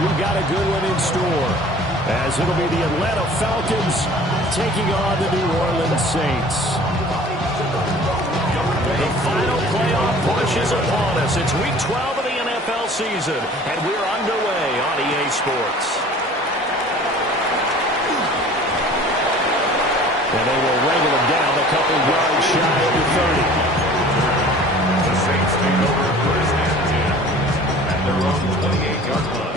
we've got a good one in store, as it'll be the Atlanta Falcons taking on the New Orleans Saints. The final playoff push is upon us. It's Week 12 of the NFL season, and we're underway on EA Sports. And they will wrangle him down a couple yards shy of the 30. The Saints take over first and 10 at their own 28-yard line.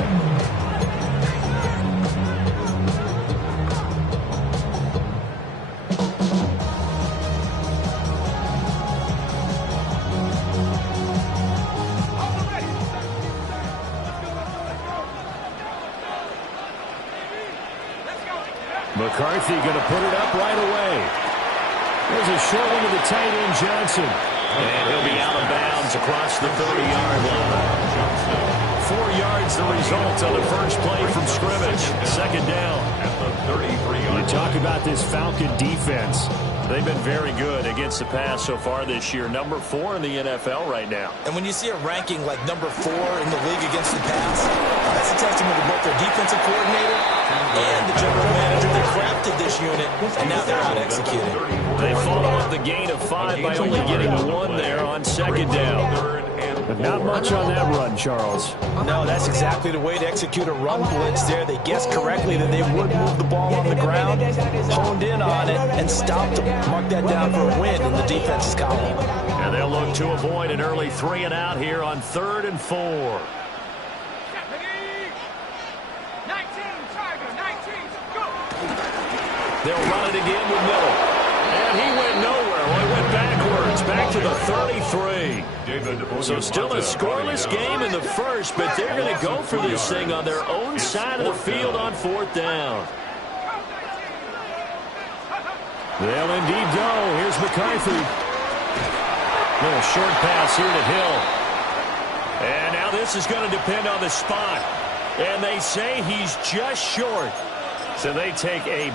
McCarthy going to put it up right away. There's a short one to the tight end, Johnson. And he'll be out of bounds across the 30-yard line. 4 yards the result on the first play from scrimmage. Second down. At the 33-yard line. You talk about this Falcon defense. They've been very good against the pass so far this year. Number 4 in the NFL right now. And when you see a ranking like number 4 in the league against the pass, that's a testament to both their defensive coordinator and the general manager. They crafted this unit, and now they're out executing. They follow up the gain of 5 by only getting 1 there on second down. But not much on that run, Charles. No, that's exactly the way to execute a run blitz there. They guessed correctly that they would move the ball on the ground, honed in on it, and stopped them. Mark that down for a win in the defense's column. And they'll look to avoid an early 3 and out here on 3rd and 4. 19, go! They'll run it again with Miller. And he went nowhere. Well, he went backwards, back to the 33. So still a scoreless game in the first, but they're going to go for this thing on their own side of the field on 4th down. They'll indeed go. Here's McCarthy. Little short pass here to Hill. And now this is going to depend on the spot. And they say he's just short. So they take a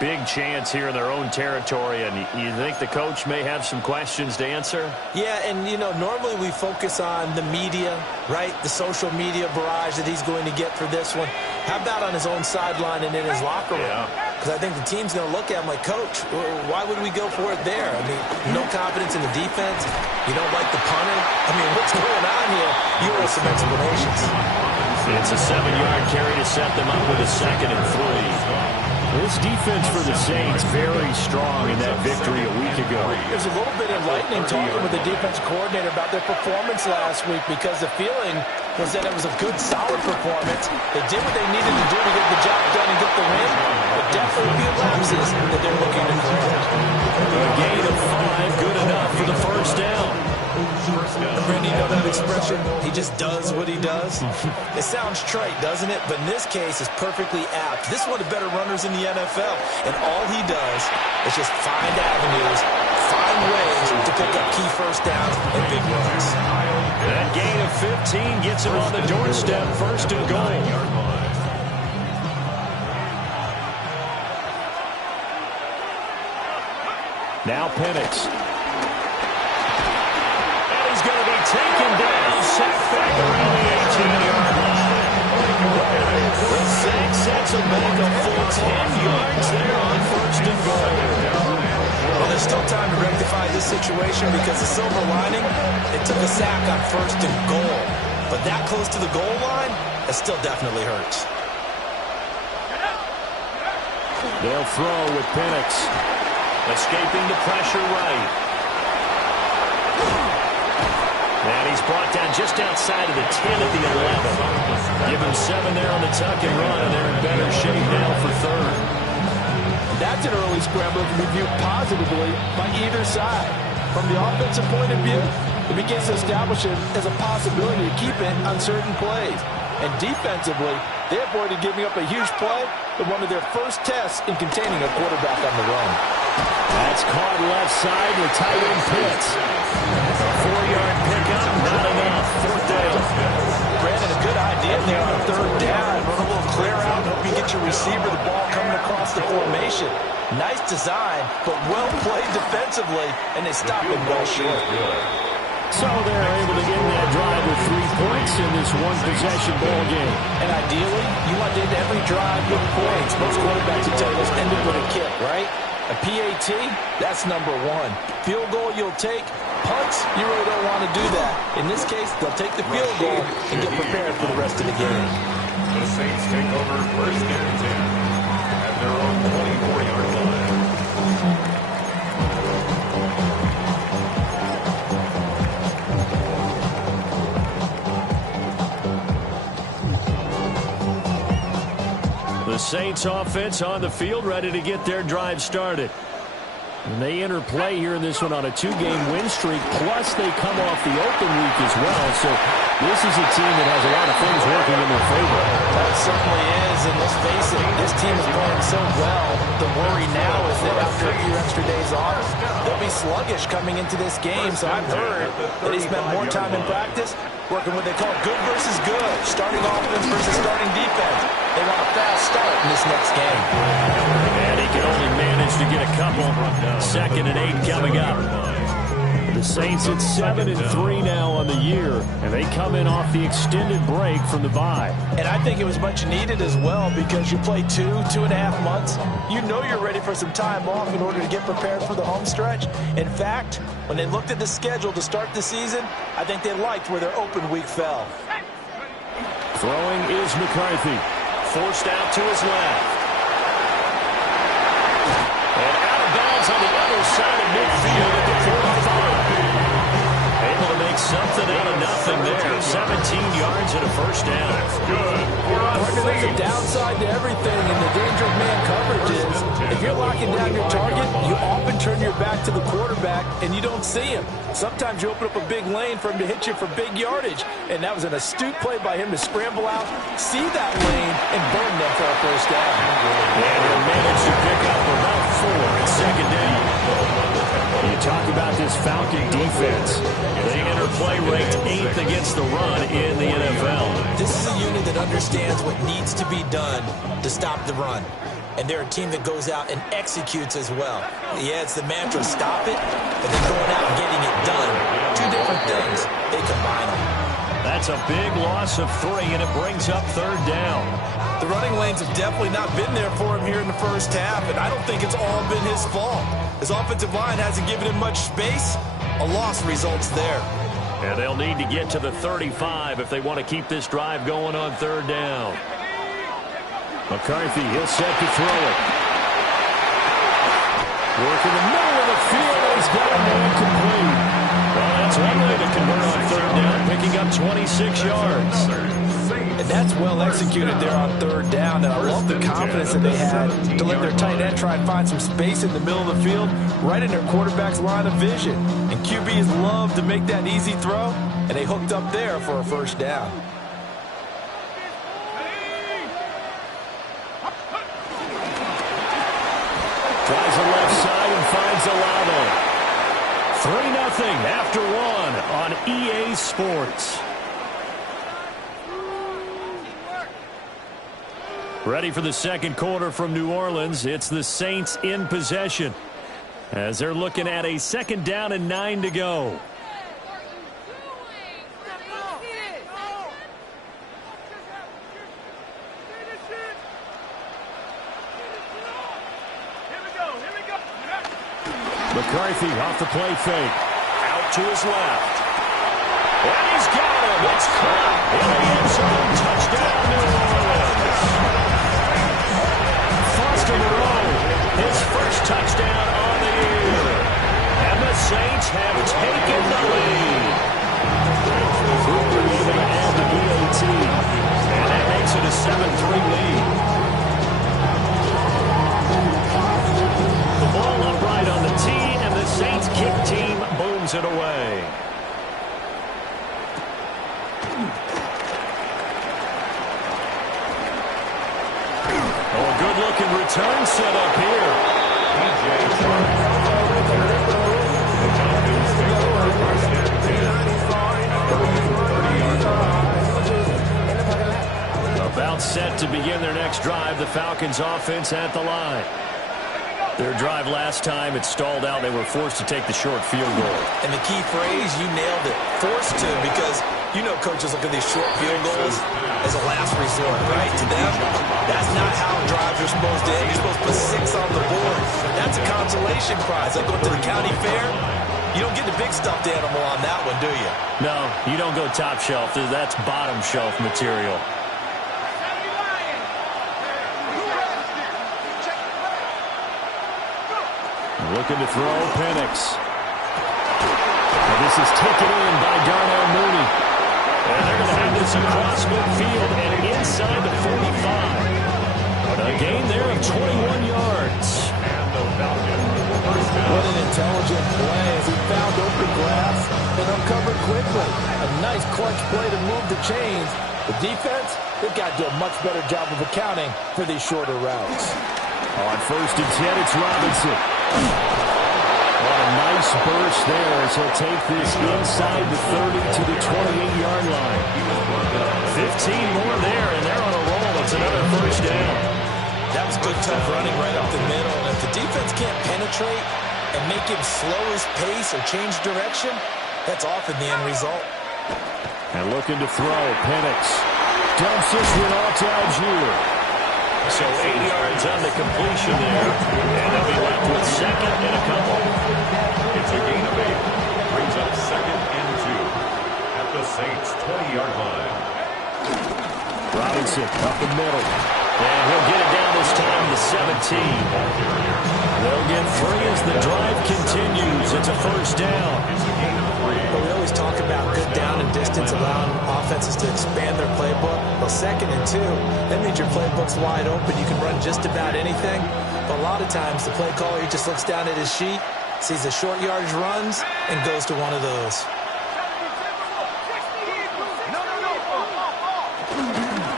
big chance here in their own territory. And you think the coach may have some questions to answer? Yeah, and, you know, normally we focus on the media, right? The social media barrage that he's going to get for this one. How about on his own sideline and in his locker room? Because I think the team's going to look at him like, Coach, why would we go for it there? I mean, no confidence in the defense. You don't like the punter. I mean, what's going on here? You owe some explanations. It's a 7-yard carry to set them up with a 2nd and 3. This defense for the Saints very strong in that victory a week ago. It was a little bit enlightening talking with the defensive coordinator about their performance last week, because the feeling was that it was a good, solid performance. They did what they needed to do to get the job done and get the win, but definitely a few lapses that they're looking to correct. A gain of 5, good enough for the first down. Randy, you know that expression? He just does what he does. It sounds trite, doesn't it? But in this case, it's perfectly apt. This is one of the better runners in the NFL, and all he does is just find avenues, find ways to pick up key first downs and big runs. That gain of 15 gets him on the doorstep, 1st and goal. Now Penix. Going to be taken down, sacked back around the 18-yard line. The Saints sets him back a full 10 yards there on 1st and goal. Well, there's still time to rectify this situation, because the silver lining, it took a sack on 1st and goal. But that close to the goal line, it still definitely hurts. They'll throw with Penix. Escaping the pressure right. And he's brought down just outside of the 10 at the 11. Give him 7 there on the tuck and run, and they're in better shape now for 3rd. That's an early scramble to be viewed positively by either side. From the offensive point of view, it begins to establish it as a possibility to keep it on certain plays. And defensively, they avoided giving up a huge play in one of their first tests in containing a quarterback on the run. That's caught left side with tight end Pitts. A 4-yard pickup, not enough. 4th down. Brandon, a good idea there on 3rd down. Run a little clear out, hope you get your receiver the ball coming across the formation. Nice design, but well played defensively, and they stop him well short. So they're able to end that drive with 3 points in this one-possession ball game. And ideally, you want to end every drive with points. Most quarterbacks will tell you let's end it with a kick, right? A PAT, that's number one. Field goal you'll take. Punts, you really don't want to do that. In this case, they'll take the field goal and get prepared for the rest of the game. The Saints take over first and 10 at their own 24-yard line. The Saints offense on the field, ready to get their drive started. And they enter play here in this one on a 2-game win streak, plus they come off the open week as well. So this is a team that has a lot of things working in their favor. That certainly is, and let's face it, this team is playing so well. The worry now is that after a few extra days off, they'll be sluggish coming into this game. So I've heard that he spent more time in practice working what they call good versus good, starting offense versus starting defense. They want a fast start in this next game. And he can only manage to get a couple. 2nd and 8 coming up. The Saints at 7-3 now on the year, and they come in off the extended break from the bye. And I think it was much needed as well because you play 2.5 months. You know you're ready for some time off in order to get prepared for the home stretch. In fact, when they looked at the schedule to start the season, I think they liked where their open week fell. Throwing is McCarthy. Forced out to his left. And out of bounds on the other side of midfield at the 45. Able to make something out of nothing there. 17 yards and a first down. That's good. Partner, there's a downside to everything, and the danger of man coverage is if you're locking down your target, you often turn your back to the quarterback, and you don't see him. Sometimes you open up a big lane for him to hit you for big yardage, and that was an astute play by him to scramble out, see that lane, and burn them for a first down. And he'll manage to pick up about 4 at 2nd down. You talk about this Falcon defense. They enter play ranked 8th against the run in the NFL. This is a unit that understands what needs to be done to stop the run. And they're a team that goes out and executes as well. Yeah, it's the mantra, stop it, but then going out and getting it done. 2 different things. They combine them. That's a big loss of 3, and it brings up 3rd down. The running lanes have definitely not been there for him here in the first half, and I don't think it's all been his fault. His offensive line hasn't given him much space. A loss results there. And they'll need to get to the 35 if they want to keep this drive going on 3rd down. McCarthy, he'll set to throw it. Work in the middle of the field. He's got a man complete. Well, that's one way to convert on 3rd down, picking up 26 yards. And that's well executed there on 3rd down. And I love the confidence that they had to let their tight end try and find some space in the middle of the field, right in their quarterback's line of vision. And QBs love to make that easy throw, and they hooked up there for a first down. Tries the left side and finds Olave. 3-0 after 1 on EA Sports. Ready for the 2nd quarter from New Orleans. It's the Saints in possession as they're looking at a 2nd down and 9 to go. McCarthy off the play fake. Out to his left. And he's got him. It's caught in the end zone. Touchdown, New Orleans. Foster Moreau, his first touchdown on the year. And the Saints have taken the lead. Cooper able to add the BAT. And that makes it a 7-3 lead. The ball upright on the tee, and the Saints kick team booms it away. Oh, a good-looking return set up here. About set to begin their next drive. The Falcons offense at the line. Their drive last time, it stalled out. They were forced to take the short field goal. And the key phrase, you nailed it, forced to, because you know coaches look at these short field goals as a last resort, right? To them, that's not how drives are supposed to end. You're supposed to put 6 on the board. That's a consolation prize. Like going to the county fair, you don't get the big stuffed animal on that one, do you? No, you don't go top shelf. That's bottom shelf material. Looking to throw, Penix. And this is taken in by Darnell Mooney. And they're going to have this across midfield and inside the 45. A gain there of 21 yards. What an intelligent play as he found open grass and uncovered quickly. A nice clutch play to move the chains. The defense, they've got to do a much better job of accounting for these shorter routes. On 1st and 10, it's Robinson. What a nice burst there as he'll take this inside the 30 to the 28-yard line. 15 more there, and they're on a roll. It's another first down. That was good, tough running right up the middle. And if the defense can't penetrate and make him slow his pace or change direction, that's often the end result. And looking to throw, Penix dumps this one off to Algier. So 8 yards on the completion there, and they'll be left with 2nd and a couple. It's a gain of 8. Brings up 2nd and 2 at the Saints' 20-yard line. Robinson up the middle, and he'll get it down this time to 17. They'll get 3 as the drive continues. It's a first down. But we always talk about good down and distance, allowing offenses to expand their playbook. Well, 2nd and 2, that means your playbook's wide open. You can run just about anything. But a lot of times, the play caller, he just looks down at his sheet, sees the short yardage runs, and goes to one of those.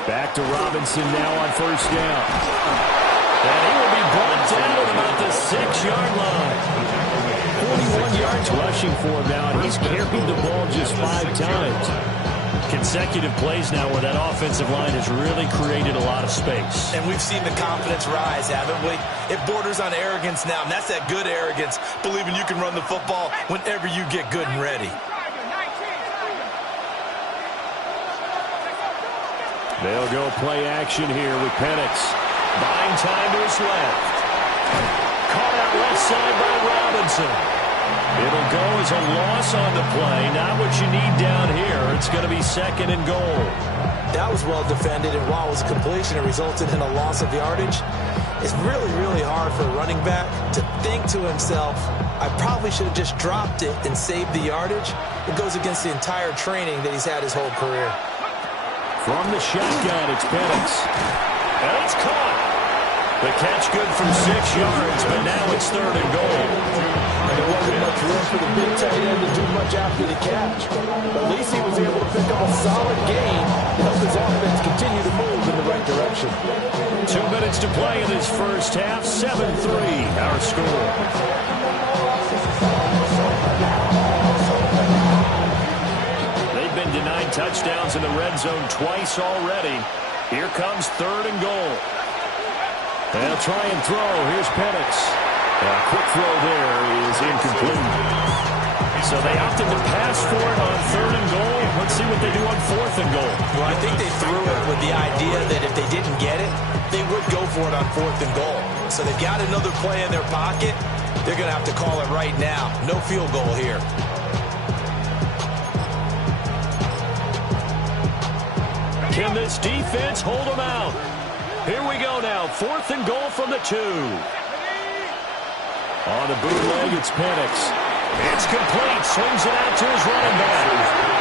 Back to Robinson now on first down. And he will be brought down at about the 6-yard line. 41 yards rushing for him now, and he's carried the ball just 5 times. Consecutive plays now where that offensive line has really created a lot of space. And we've seen the confidence rise, haven't we? It borders on arrogance now, and that's that good arrogance, believing you can run the football whenever you get good and ready. They'll go play action here with Penix. Buying time to his left. Caught out left side by Robinson. It'll go as a loss on the play. Not what you need down here. It's going to be 2nd and goal. That was well defended, and while it was a completion, it resulted in a loss of yardage. It's really, really hard for a running back to think to himself, I probably should have just dropped it and saved the yardage. It goes against the entire training that he's had his whole career. From the shotgun, it's Penix. And it's caught. The catch good from 6 yards, but now it's 3rd and goal. And there wasn't much room for the big tight end to do much after the catch. But at least he was able to pick up a solid gain to help his offense continue to move in the right direction. 2 minutes to play in this first half. 7-3, our score. They've been denied touchdowns in the red zone twice already. Here comes 3rd and goal. They'll try and throw. Here's Penix. A quick throw there is incomplete. So they opted to pass for it on 3rd and goal. Let's see what they do on 4th and goal. Well, I think they threw it with the idea that if they didn't get it, they would go for it on 4th and goal. So they've got another play in their pocket. They're going to have to call it right now. No field goal here. Can this defense hold them out? Here we go now. 4th and goal from the 2. On the bootleg, it's Penix. It's complete. Swings it out to his running back.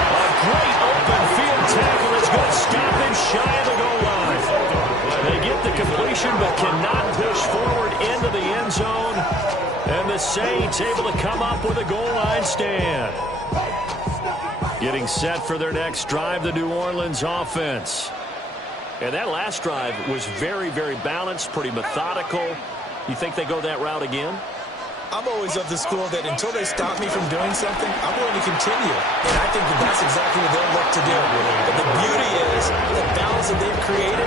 A great open field tackle is going to stop him shy of the goal line. They get the completion but cannot push forward into the end zone. And the Saints able to come up with a goal line stand. Getting set for their next drive, the New Orleans offense. And that last drive was very, very balanced, pretty methodical. You think they go that route again? I'm always of the school that until they stop me from doing something, I'm going to continue. And I think that that's exactly what they'll look to do. But the beauty is the balance that they've created,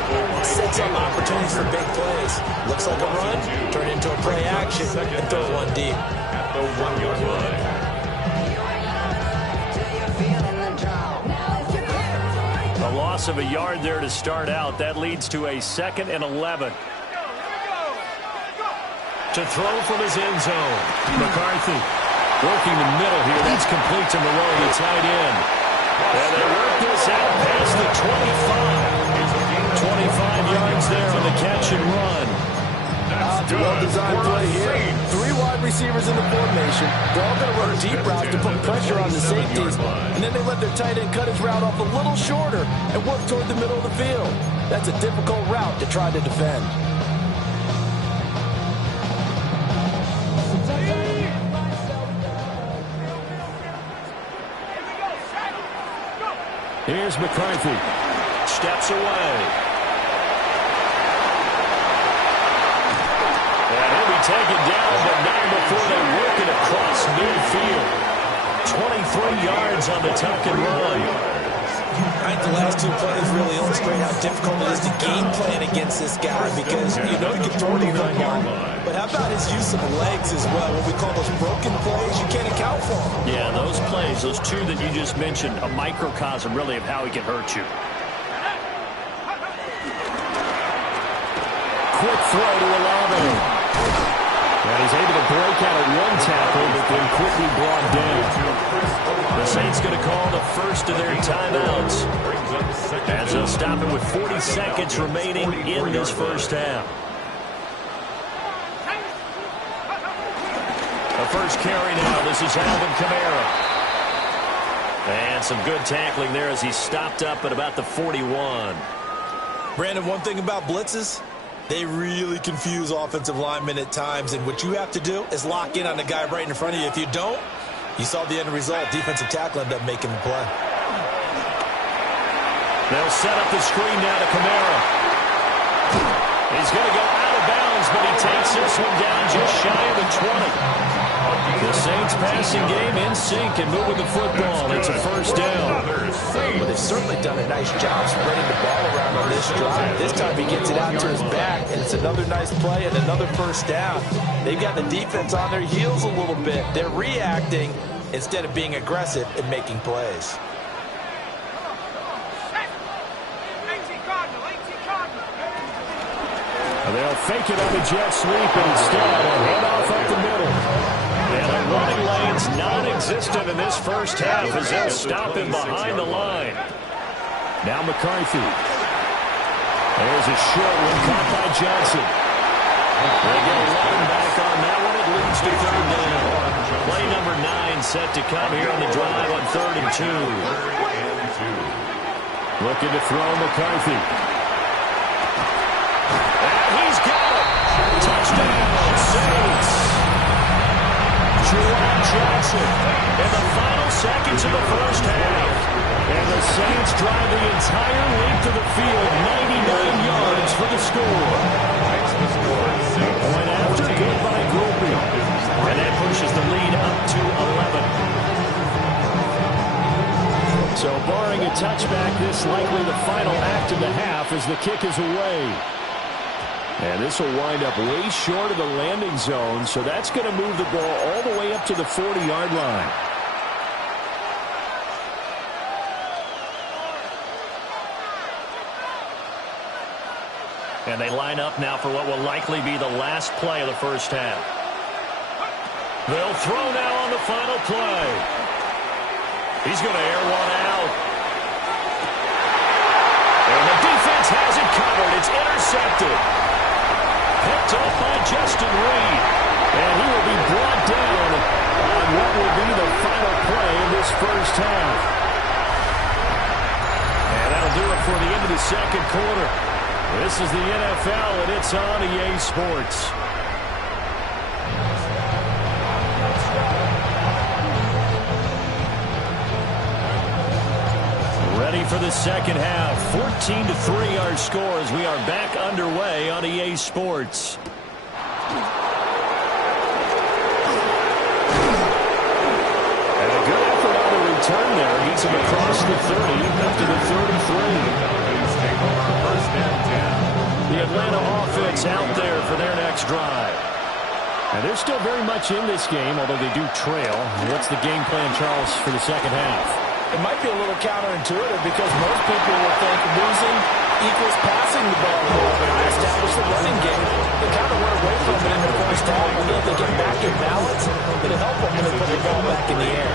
sets up opportunities for big plays. Looks like a run, turn into a play action, and throw one deep. At the 1-yard line. A loss of a yard there to start out. That leads to a 2nd and 11. To throw from his end zone. McCarthy working the middle here. That's complete to Moreau, the tight end. And they work this out past the 25. 25 yards there on the catch and run. It's a well-designed play here. 3 wide receivers in the formation. They're all going to run deep routes to put pressure on the safeties. And then they let their tight end cut his route off a little shorter and work toward the middle of the field. That's a difficult route to try to defend. Here's McCarthy. Steps away. And he'll be taken down, but not before they work it across midfield. 23 yards on the tuck and run. I think the last 2 plays really illustrate how difficult it is to game plan against this guy because you know he can throw the football. But how about his use of legs as well? What we call those broken plays, you can't account for them. Yeah, those plays, those 2 that you just mentioned, a microcosm really of how he can hurt you. Quick throw to Olave. And he's able to break out at 1 tackle, but then quickly brought down. The Saints going to call the first of their timeouts, as they'll stop it with 40 seconds remaining in this first half. The first carry now. This is Alvin Kamara. And some good tackling there as he stopped up at about the 41. Brandon, one thing about blitzes, they really confuse offensive linemen at times, and what you have to do is lock in on the guy right in front of you. If you don't, you saw the end result. Defensive tackle ended up making the play. They'll set up the screen now to Kamara. He's going to go out of bounds, but he takes this one down just shy of the 20. The Saints passing game in sync and moving the football. It's a first down. But they've certainly done a nice job spreading the ball around on this drive. This time he gets it out to his back, and it's another nice play and another first down. They've got the defense on their heels a little bit. They're reacting instead of being aggressive and making plays. They'll fake it on the jet sweep and instead head off up the middle. And the running lane's non-existent in this first half as they'll stop him behind the line. Now McCarthy. There's a short one caught by Johnson. They get a line back on that one. It leads to 3rd down. Play number 9 set to come here on the drive on 3rd and 2. Looking to throw McCarthy. He's got it. Touchdown, Saints. Juwan Johnson in the final seconds of the first half. And the Saints drive the entire length of the field, 99 yards for the score. Point after, good by Groupie. And that pushes the lead up to 11. So barring a touchback, this likely the final act of the half as the kick is away. And this will wind up way short of the landing zone, so that's going to move the ball all the way up to the 40-yard line. And they line up now for what will likely be the last play of the first half. They'll throw now on the final play. He's going to air one out. And the defense has it covered. It's intercepted. Picked up by Justin Reed. And he will be brought down on what will be the final play of this first half. And that'll do it for the end of the second quarter. This is the NFL, and it's on EA Sports. Ready for the second half. 14-3 our score as we are back underway on EA Sports. And a good effort on the return there. Gets him across the 30 up to the 33. Take over 1st and 10. next drive. And they're still very much in this game, although they do trail. What's the game plan, Charles, for the second half? It might be a little counterintuitive because most people will think losing equals passing the ball more. But I established the running game. They kind of went away from it in the first half. And if they get back in balance, it'll help them when they put the ball back in the air.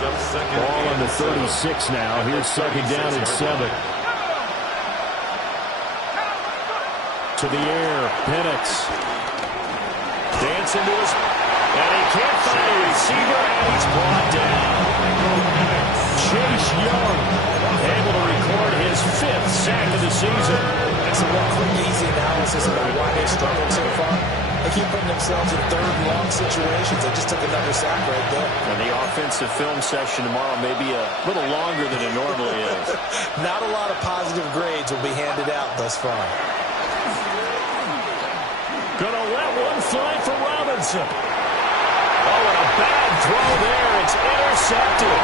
Ball on the 36 now. Here's second down and 7. To the air, Penix. Dancing to his... And he can't find a receiver, and he's brought down. Chase Young able to record his 5th sack of the season. So one quick, easy analysis about why they struggled so far. They keep putting themselves in third and long situations. They just took another sack right there. And the offensive film session tomorrow may be a little longer than it normally is. Not a lot of positive grades will be handed out thus far. Gonna let one fly for Robinson. Oh, and a bad throw there. It's intercepted.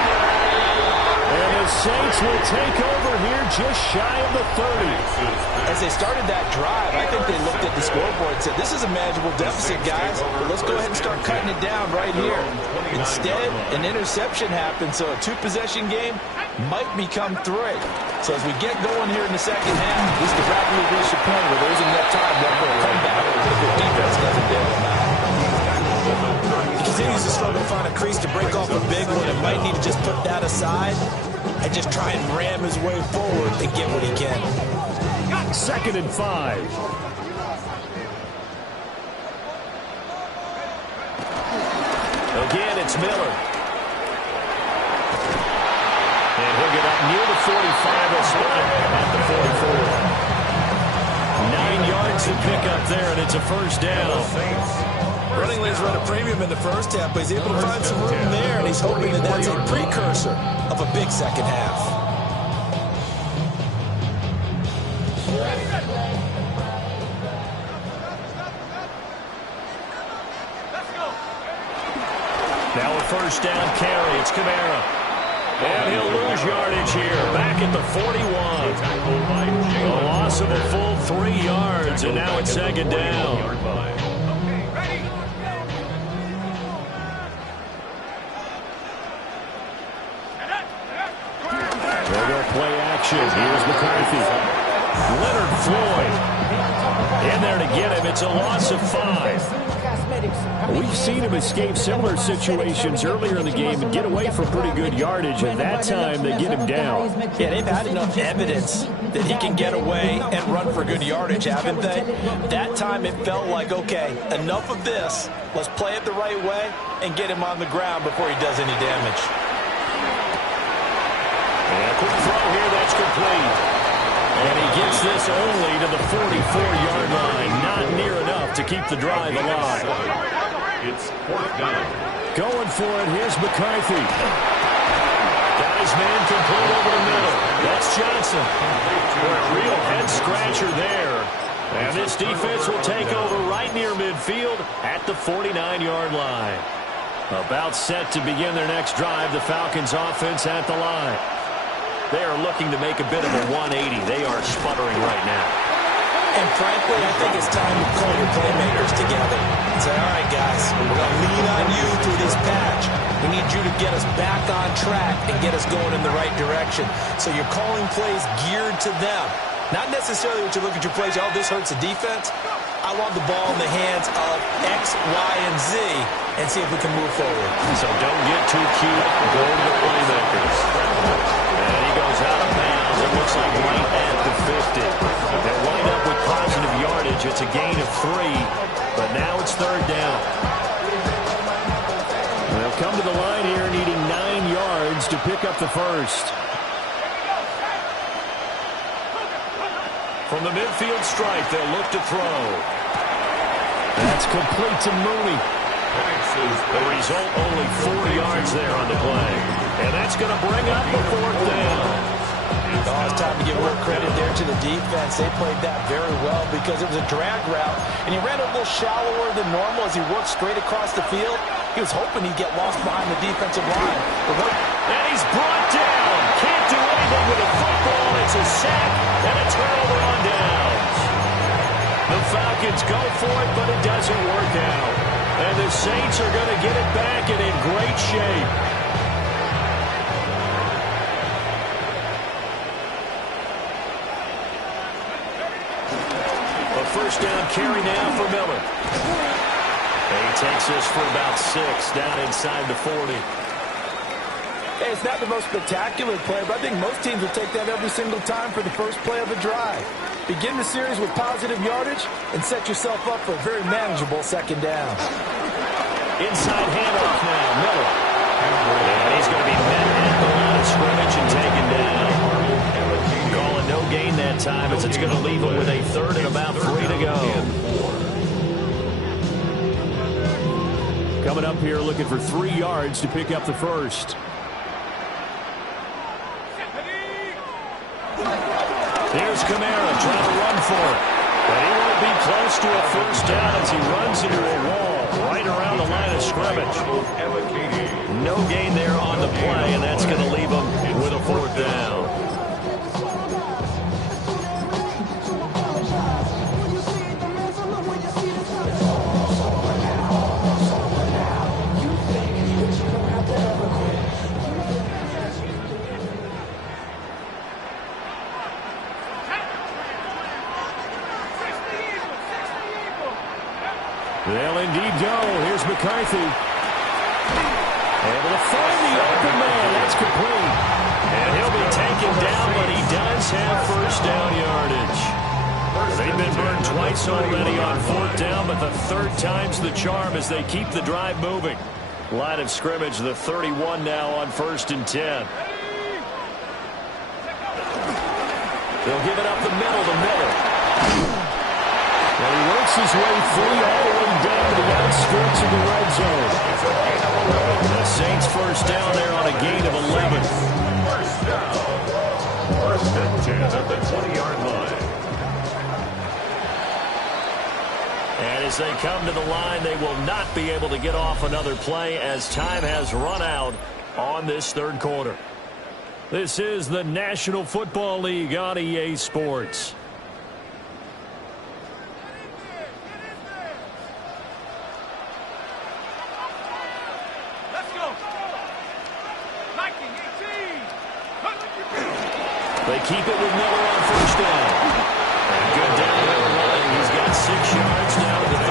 And the Saints will take over here just shy of the 30. As they started that drive, I think they looked at the scoreboard and said, this is a manageable deficit, guys. But let's go ahead and start cutting it down right here. Instead, an interception happened, so a 2-possession game might become 3. So as we get going here in the second half, this could rapidly reach the point where there isn't enough time left for a comeback if the defense doesn't bail them out. He continues to struggle to find a crease to break off a big one and might need to just put that aside and just try and ram his way forward and get what he can. 2nd and 5. Again, it's Miller. And he'll get up near the 45. He'll spot at the 44. 9 yards to pick up there, and it's a first down. Running lanes run a premium in the first half, but he's able to find some room there, and he's hoping that that's a precursor of a big second half. Now a first down carry. It's Kamara. And he'll lose yardage here. Back at the 41. A loss of a full 3 yards, and now it's second down. They'll go play action. Here's McCarthy. Leonard Floyd in there to get him. It's a loss of 5. We've seen him escape similar situations earlier in the game and get away from pretty good yardage, and that time they get him down. Yeah, they've had enough evidence that he can get away and run for good yardage, haven't they? That time it felt like, okay, enough of this. Let's play it the right way and get him on the ground before he does any damage. And a quick throw here, that's complete. And he gets this only to the 44-yard line. Not near enough to keep the drive alive. It's 4th down. Going for it, here's McCarthy. Got his man complete over the middle. That's Johnson. For a real head-scratcher there. And this defense will take over right near midfield at the 49-yard line. About set to begin their next drive, the Falcons offense at the line. They are looking to make a bit of a 180. They are sputtering right now. And frankly, I think it's time to call your playmakers together and say, all right, guys, we're going to lean on you through this patch. We need you to get us back on track and get us going in the right direction. So you're calling plays geared to them. Not necessarily what you look at your plays, oh, this hurts the defense. I want the ball in the hands of X, Y, and Z and see if we can move forward. So don't get too cute. Go to the playmakers. And he goes out of bounds. It looks like right at the 50. They'll wind up with positive yardage. It's a gain of 3, but now it's 3rd down. They'll come to the line here needing 9 yards to pick up the first. From the midfield stripe, they'll look to throw. That's complete to Mooney. The result, only 4 yards there on the play. And that's going to bring up the 4th down. Oh, it's time to give more credit there to the defense. They played that very well because it was a drag route, and he ran a little shallower than normal as he worked straight across the field. He was hoping he'd get lost behind the defensive line. And he's brought down. Can't do anything with a football. It's a sack and a turnover on downs. The Falcons seconds, go for it, but it doesn't work out. And the Saints are going to get it back and in great shape. A first down carry now for Miller. And he takes this for about 6 down inside the 40. Hey, it's not the most spectacular play, but I think most teams will take that every single time for the first play of a drive. Begin the series with positive yardage and set yourself up for a very manageable second down. Inside handoff now, Miller. And he's going to be met at the line of scrimmage and taken down. Calling no gain that time as it's going to leave him with a third and about 3 to go. Coming up here looking for 3 yards to pick up the first. There's Kamara trying to run for it. But he won't be close to a first down as he runs into a wall right around the line of scrimmage. No gain there on the play, and that's going to leave him with a 4th down. They'll indeed go. Here's McCarthy. Able to find the open man. That's complete. And he'll be taken down, but he does have first down yardage. They've been burned twice already on 4th down, but the 3rd time's the charm as they keep the drive moving. Line of scrimmage, the 31 now on 1st and 10. They'll give it up the middle to Miller. Well, he works his way free all the way down to the outskirts of the red zone. The Saints first down there on a gain of 11. First down. 1st and 10 at the 20-yard line. And as they come to the line, they will not be able to get off another play as time has run out on this 3rd quarter. This is the National Football League on EA Sports. They keep it with Miller on first down. And good downhill running. He's got 6 yards down to the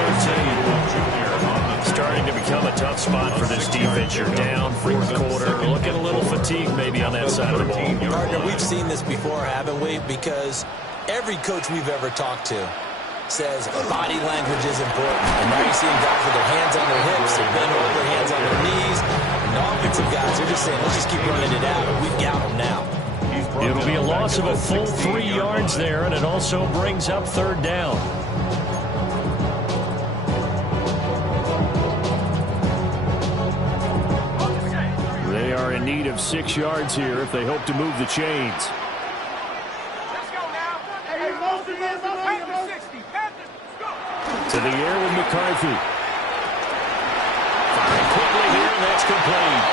13. Starting to become a tough spot for this defense. You're down 4th quarter. Looking a little fatigued maybe on that side of the ball. Partner, we've seen this before, haven't we? Because every coach we've ever talked to says body language is important. And now you're seeing guys with their hands on their hips, they're bent over, hands on their knees. And the offensive guys, they're just saying, let's just keep running it out. We've got them now. It'll be a loss of a full 3 yards there, and it also brings up 3rd down. They are in need of 6 yards here if they hope to move the chains. To the air with McCarthy. Firing quickly here, and that's complete.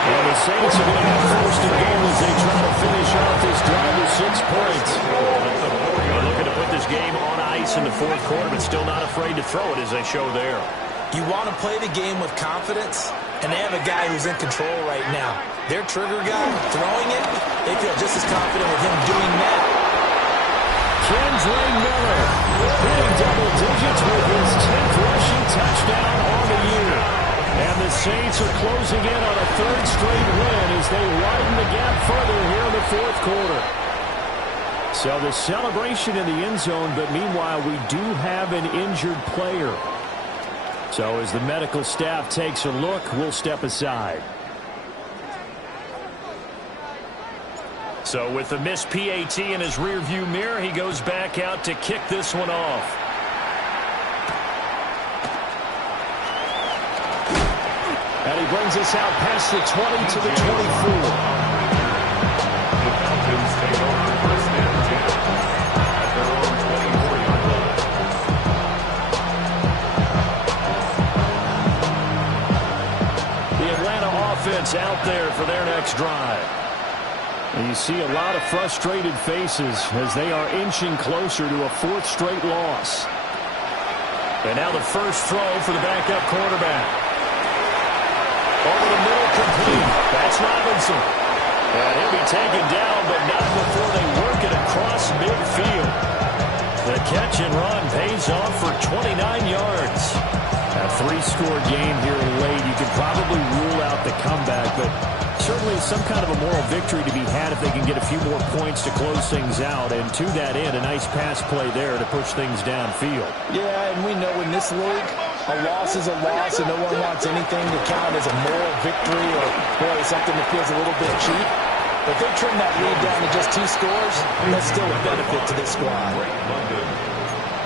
And the Saints are going to have first and goal as they try to finish off this drive with 6 points. They're looking to put this game on ice in the 4th quarter, but still not afraid to throw it as they show there. You want to play the game with confidence, and they have a guy who's in control right now. Their trigger guy throwing it, they feel just as confident with him doing that. Kendra Miller hitting double digits with his 10th rushing touchdown on the year. And the Saints are closing in on a 3rd straight win as they widen the gap further here in the 4th quarter. So the celebration in the end zone, but meanwhile we do have an injured player. So as the medical staff takes a look, we'll step aside. So with the missed PAT in his rearview mirror, he goes back out to kick this one off. And he brings us out past the 20 to the 24. The Falcons take over 1st and 10 at their own 24-yard line. The Atlanta offense out there for their next drive. And you see a lot of frustrated faces as they are inching closer to a 4th straight loss. And now the first throw for the backup quarterback. Over the middle, complete. That's Robinson. And he'll be taken down, but not before they work it across midfield. The catch and run pays off for 29 yards. A three-score game here late. You can probably rule out the comeback, but certainly some kind of a moral victory to be had if they can get a few more points to close things out. And to that end, a nice pass play there to push things downfield. Yeah, and we know in this league, a loss is a loss, and no one wants anything to count as a moral victory or, boy, something that feels a little bit cheap. But they trim that lead down to just 2 scores. That's still a benefit to this squad.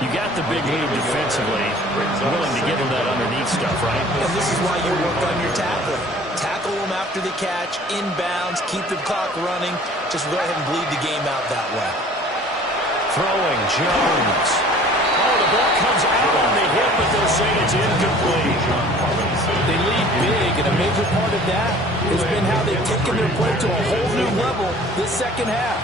You got the big lead defensively, willing to give them that underneath stuff, right? And this is why you work on your tackling. Tackle them after the catch, inbounds, keep the clock running. Just go ahead and bleed the game out that way. Throwing, Jones. Oh, the ball comes out on the hip, but they'll say it's incomplete. They lead big, and a major part of that has been how they've taken their play to a whole new level this second half.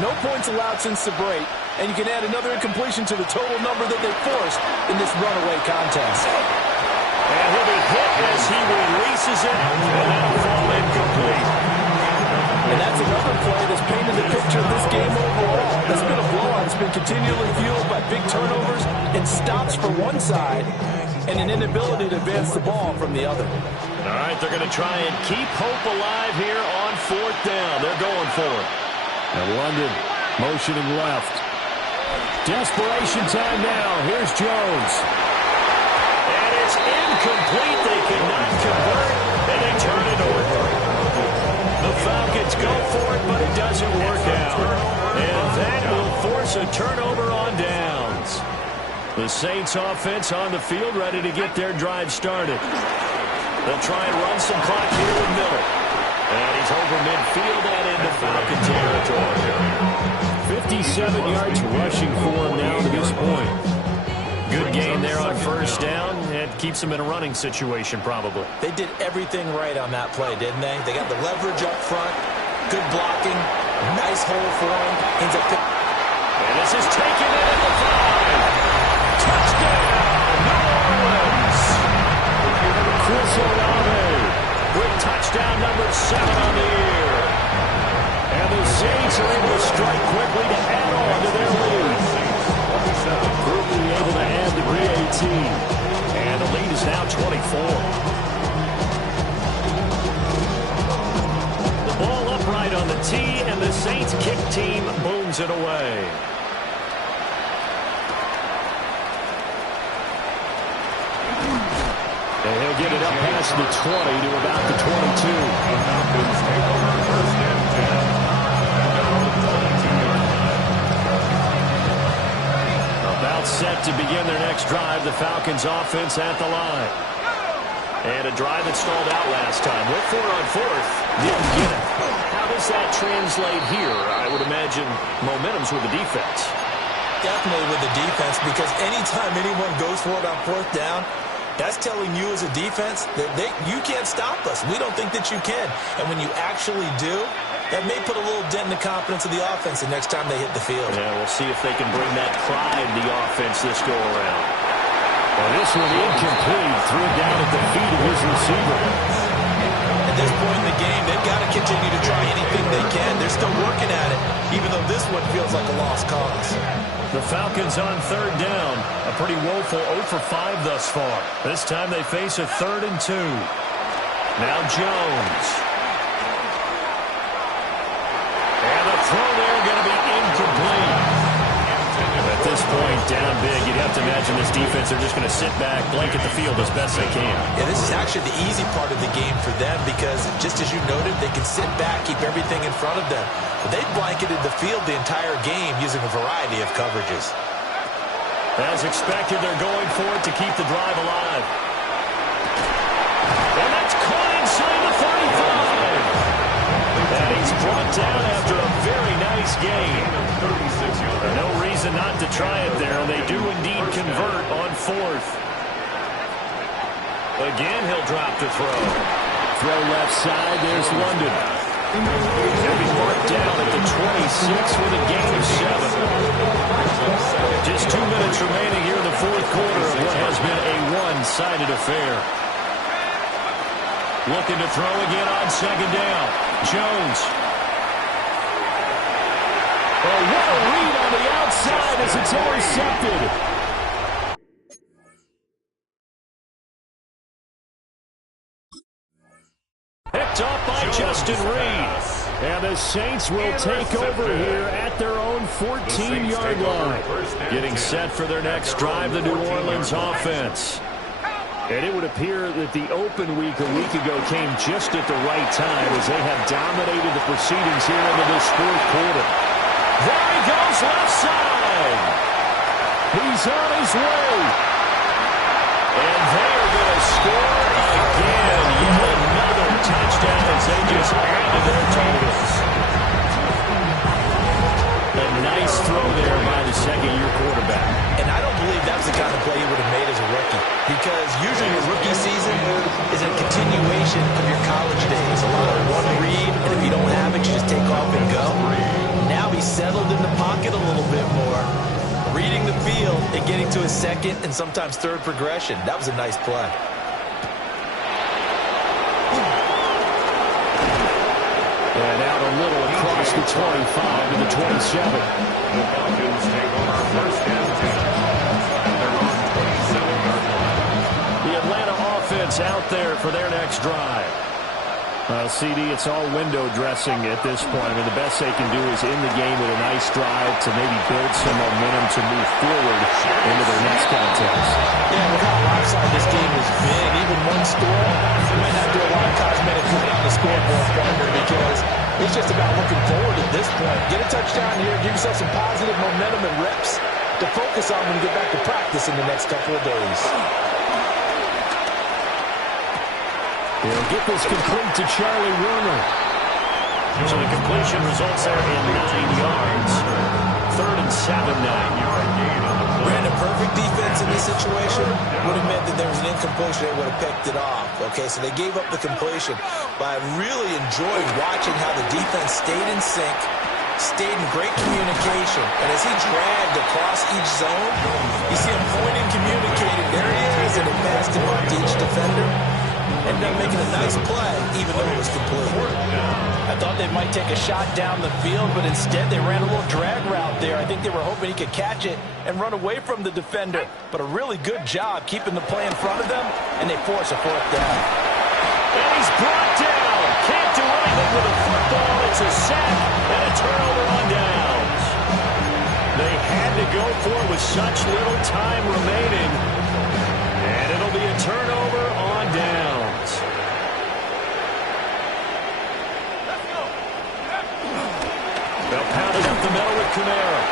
No points allowed since the break, and you can add another incompletion to the total number that they forced in this runaway contest. And he'll be hit as he releases it, and that'll fall incomplete. And that's another play that's painted the picture of this game overall. It's been a blowout. It's been continually fueled by big turnovers and stops for one side and an inability to advance the ball from the other. All right, they're going to try and keep hope alive here on 4th down. They're going for it. And London motioning left. Desperation time now. Here's Jones. And it's incomplete. They cannot convert, and they turn it over. The Falcons go for it, but it doesn't work out. And that will force a turnover on downs. The Saints offense on the field, ready to get their drive started. They'll try and run some clock here with Miller. And he's over midfield and into Falcon territory. 57 yards rushing for him now to this point. Good gain there on 1st down. It keeps them in a running situation, probably. They did everything right on that play, didn't they? They got the leverage up front, good blocking, nice hole for him. Ends up and this is taken in at the 5. Touchdown, New Orleans. Chris Olave with touchdown number 7 on the year. And the Saints are able to strike quickly to add on to their lead. Quickly able to add the PAT. And the lead is now 24. The ball upright on the tee, and the Saints kick team booms it away. And he'll get it up past the 20 to about the 22. Falcons take over 1st and 10. About set to begin their next drive. The Falcons offense at the line. And a drive that stalled out last time. Went for it on 4th. Didn't get it. How does that translate here? I would imagine momentum's with the defense. definitely with the defense, because anytime anyone goes for it on 4th down, that's telling you as a defense that you can't stop us. We don't think that you can. And when you actually do, that may put a little dent in the confidence of the offense the next time they hit the field. Yeah, we'll see if they can bring that pride to the offense this go-around. Well, this one incomplete. Threw it down at the feet of his receiver. At this point in the game, they've got to continue to try anything they can. They're still working at it, even though this one feels like a lost cause. The Falcons on 3rd down. A pretty woeful 0 for 5 thus far. This time they face a 3rd and 2. Now Jones. And the throw there going to be incomplete. At this point, down big, you'd have to imagine this defense, they're just going to sit back, blanket the field as best they can. Yeah, this is actually the easy part of the game for them, because just as you noted, they can sit back, keep everything in front of them. But they've blanketed the field the entire game using a variety of coverages. As expected, they're going for it to keep the drive alive. And that's caught inside the 35. And he's brought down after a very nice game. No reason not to try it there. They do indeed convert on 4th. Again, he'll drop to throw. Throw left side. There's London. He'll be marked down at the 26 with a gain of 7. Just 2 minutes remaining here in the 4th quarter of what has one-sided affair. Looking to throw again on second down. Jones. Oh, what a read on the outside as it's intercepted. Picked off by Justin Reed. And the Saints will take over here at their own 14-yard line. Getting set for their next drive, the New Orleans offense. And it would appear that the open week a week ago came just at the right time as they have dominated the proceedings here into this fourth quarter. There he goes, left side. He's on his way. And they are going to score again. Yet another touchdown as they just add to their totals. A nice throw there by the second-year quarterback. And I don't believe that's the kind of play he would have made as a rookie. Because usually your rookie season is a continuation of your college days. A lot of one read, and if you don't have it, you just take off and go. Now he's settled in the pocket a little bit more, reading the field and getting to his second and sometimes third progression. That was a nice play. And out a little across the 25 to the 27. The Falcons take over first and 10. And they're on 27-yard line. The Atlanta offense out there for their next drive. CD, it's all window dressing at this point. I mean, the best they can do is in the game with a nice drive to maybe build some momentum to move forward into their next contest. Yeah, with how lopsided this game has been, even one score, you might not do a lot of cosmetic movement on the scoreboard, partner, because it's just about looking forward at this point. Get a touchdown here, give yourself some positive momentum and reps to focus on when you get back to practice in the next couple of days. They'll get this complete to Charlie Warner. So the completion results there in 9 yards. 3rd and 7 9-yard gain on the play. Brandon, perfect defense in this situation would have meant that there was an incompletion. They would have picked it off. Okay, so they gave up the completion. But I really enjoyed watching how the defense stayed in sync, stayed in great communication. And as he dragged across each zone, you see him pointing, communicating. There he is, and it passed him up to each defender. Ended up making a nice play, even though it was complete. I thought they might take a shot down the field, but instead they ran a little drag route there. I think they were hoping he could catch it and run away from the defender. But a really good job keeping the play in front of them, and they force a fourth down. And he's brought down. Can't do anything with a football. It's a sack and a turnover on downs. They had to go for it with such little time remaining. And it'll be a turnover on downs. They'll pound it up the middle with Kamara.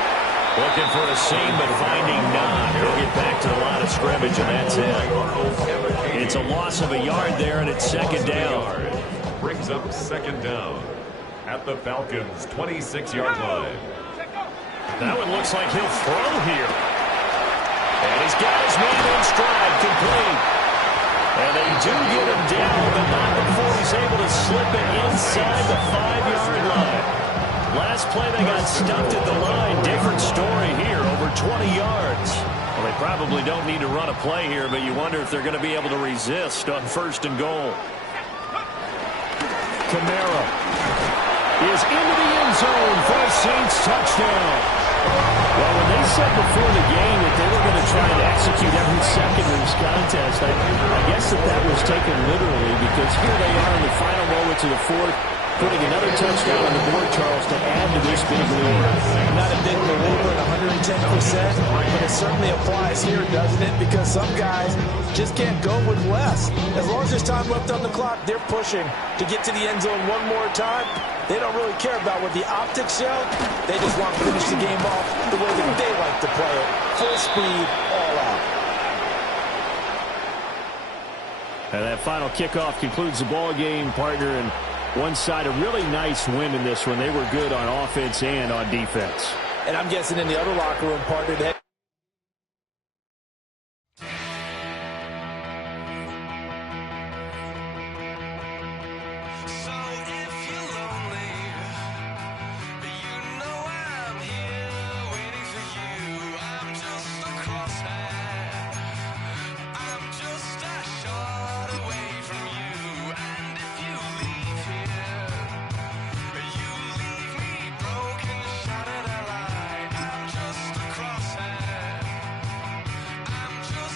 Looking for a seam, but finding none. He'll get back to the line of scrimmage, and that's it. It's a loss of a yard there, and it's second down. Brings up second down at the Falcons' 26-yard line. That one looks like he'll throw here. And he's got his man in stride, complete. And they do get him down, but not before he's able to slip it inside the 5-yard line. Last play, they got stumped at the line. Different story here, over 20 yards. Well, they probably don't need to run a play here, but you wonder if they're going to be able to resist on 1st and goal. Kamara is into the end zone for a Saints touchdown. Well, when they said before the game that they were going to try and execute every second of this contest, I guess that was taken literally, because here they are in the final moments of the fourth, putting another touchdown on the board, Charles, to add to this big lead. Not a big believer at 110%, but it certainly applies here, doesn't it? Because some guys just can't go with less. As long as there's time left on the clock, they're pushing to get to the end zone one more time. They don't really care about what the optics show. They just want to finish the game off the way that they like to play it. Full speed, all out. And that final kickoff concludes the ball game, partner, and one side a really nice win in this one. They were good on offense and on defense. And I'm guessing in the other locker room, partner, that